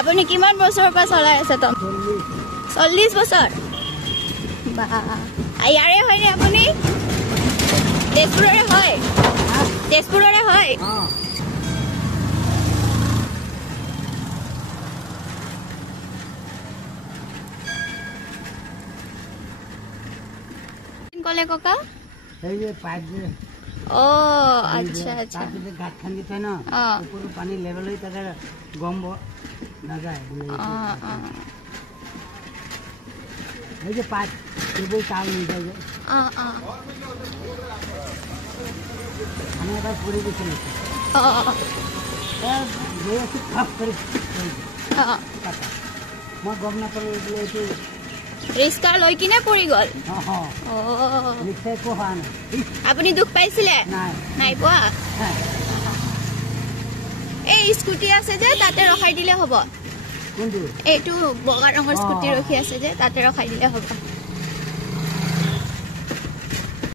আপুনি কিমান বছৰৰ পৰা চলাই আছে টম? 40 বছৰ। বা ইয়াৰে হয়নে আপুনি? তেজপুৰৰে হয়? তেজপুৰৰে হয়? কলে ককা এই যে পাইপ যে ও আচ্ছা আচ্ছা তাতে গাত খান্দি থয় না উপরে পানি লেভেল হই তাতে গম্ব না যায় এই যে পাইপ কেবল তাল নিয়ে যায় আমি এবার পড়ে গেছিলাম খাপ করে মই গম নাপালো এইটো রিস্কা লৈ কিনে পৰি গল আপুনি দুখ পাইছিলে নাই পোৱা এই স্কুটি আছে যে তাতে ৰখাই দিলে হ'ব এইটো বগা ৰঙৰ স্কুটি ৰখি আছে যে তাতে ৰখাই দিলে হ'ব